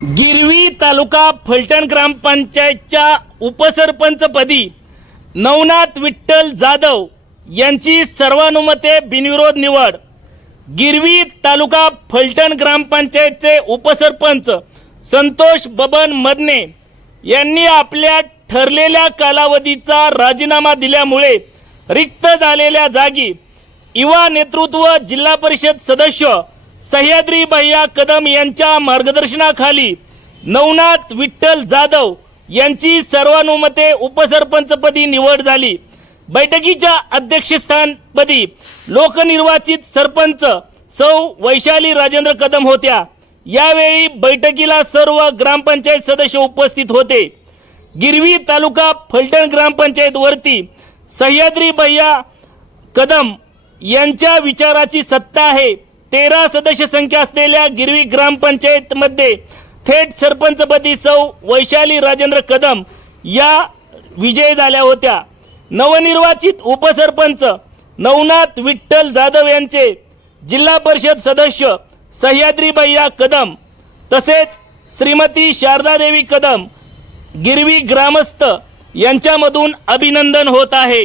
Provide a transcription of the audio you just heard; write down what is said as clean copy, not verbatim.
गिरवी तालुका फलटण ग्रामपंचायतच्या उपसरपंचपदी नवनाथ विठ्ठल जाधव यांची सर्वानुमते बिनविरोध निवड। गिरवी तालुका फलटण ग्रामपंचायतचे उपसरपंच संतोष बबन मदने यांनी आपल्या ठरलेल्या कालावधीचा राजीनामा दिल्यामुळे रिक्त झालेल्या जागी युवा नेतृत्व जिल्हा परिषद सदस्य सह्याद्री भैया कदम यांच्या मार्गदर्शनाखाली नवनाथ विठ्ठल जाधव यांची सर्वानुमते उपसरपंचपदी निवड झाली। बैठकीच्या अध्यक्षस्थानपदी लोकनिर्वाचित सरपंच सौ वैशाली राजेंद्र कदम होत्या। यावेळी बैठकीला सर्व ग्रामपंचायत सदस्य उपस्थित होते। गिरवी तालुका फलटण ग्रामपंचायत वरती सह्याद्री भैया कदम यांच्या विचाराची सत्ता आहे। 13 सदस्य संख्या असलेल्या गिरवी ग्रामपंचायत मध्ये थेट सरपंचपदी सौ वैशाली राजेंद्र कदम या विजयी झाल्या होत्या। नवनिर्वाचित उपसरपंच नवनाथ विठ्ठल जाधव यांचे जिल्हा परिषद सदस्य सह्याद्री भैया कदम तसेच श्रीमती शारदादेवी कदम गिरवी ग्रामस्थ यांच्यामधून अभिनंदन होत आहे।